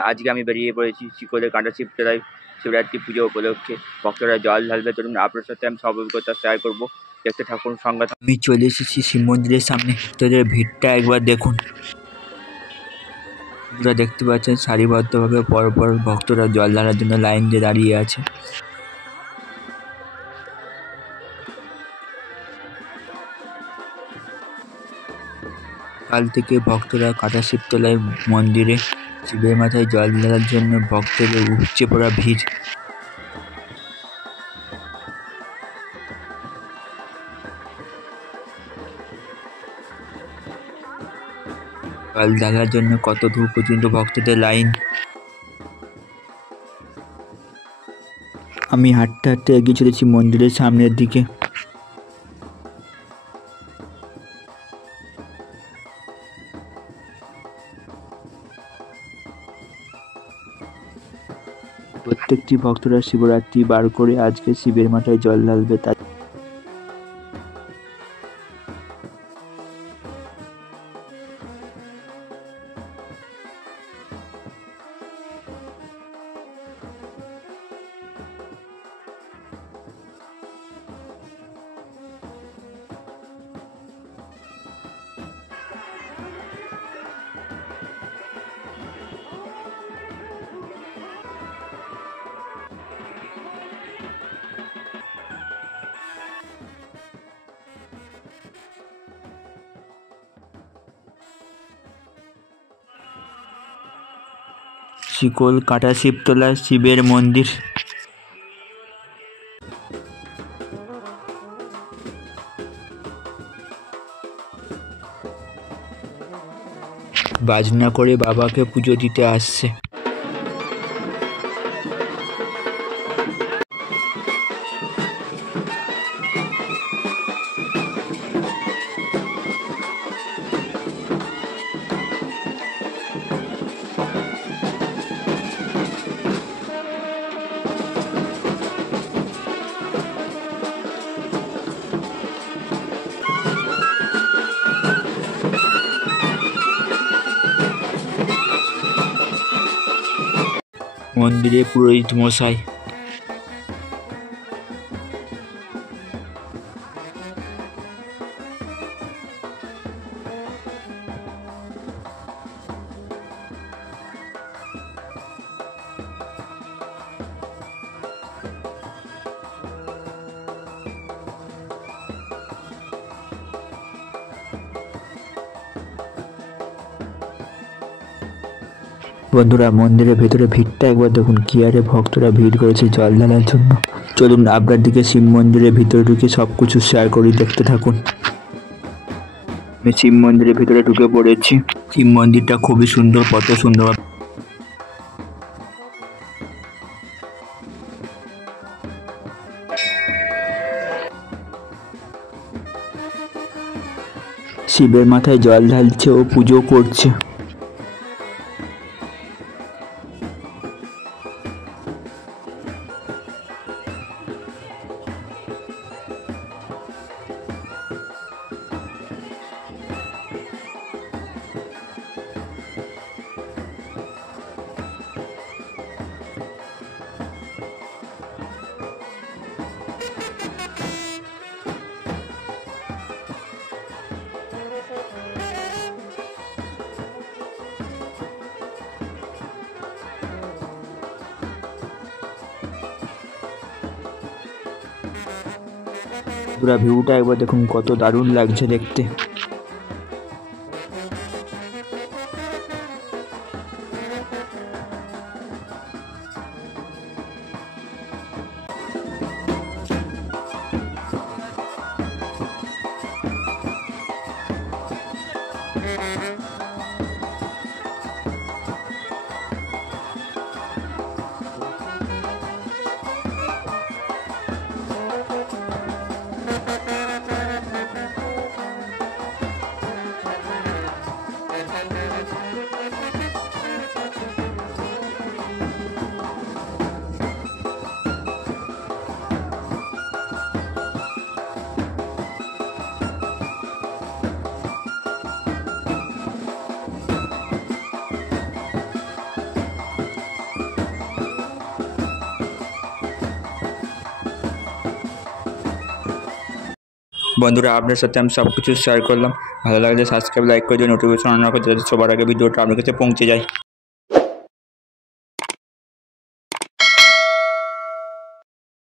বন্ধুরা, আজকে আমি বেরিয়ে পড়েছি শিকলের কাঁটা শিবতলায় শিবরাত্রি পুজো উপলক্ষে। ভক্তরা জল ঢালবে, চলুন আপনার সাথে আমি সব অভিজ্ঞতা শেয়ার করবো। দেখতে থাকুন, সঙ্গে আমি চলে এসেছি শিব মন্দিরের সামনে। তোদের ভিড়টা একবার দেখুন। আপনারা দেখতে পাচ্ছেন সারিবদ্ধভাবে পরপর ভক্তরা জল ঢালার জন্য লাইন দিয়ে দাঁড়িয়ে আছে। কাল থেকে ভক্তরা কাঁটা শিবতলায় মন্দিরে শিবের মাথায় জল ঢালার জন্য ভক্তদের উপচে পড়া ভিড়। জল ঢালার জন্য কত দূর পর্যন্ত ভক্তদের লাইন। আমি হাঁটতে হাঁটতে এগিয়ে চলেছি মন্দিরের সামনের দিকে। প্রত্যেকটি ভক্তরা শিবরাত্রি বার করে আজকে শিবের মাথায় জল ঢালবে। শিকল কাঁটা শিবতলা শিবের মন্দির। বাজনা করে বাবাকে পুজো দিতে আসছে। মন্দিরে পুরোহিত মশাই। বন্ধুরা, মন্দিরের ভেতরে ভিড়টা একবার দেখুন। কি আরে ভক্তরা ভিড় করেছে জল ঢালার জন্য। চলুন আপনার দিকে শিব মন্দিরের ভিতরে ঢুকে সবকিছু শেয়ার করি, দেখতে থাকুন। আমি শিব মন্দিরের ভিতরে ঢুকে পড়েছি। শিব মন্দিরটা খুবই সুন্দর, কত সুন্দর। শিবের মাথায় জল ঢালছে ও পুজো করছে। পুরো ভিউটা একবার দেখুন, কত দারুণ লাগছে দেখতে। বন্ধুরা আপনার সাথে আমি সব কিছু শেয়ার করলাম। ভালো লাগলে সাবস্ক্রাইব লাইক করে দিয়ে নোটিফিকেশন অন রাখো যাতে সবার আগে ভিডিওটা আপনার কাছে পৌঁছে যায়।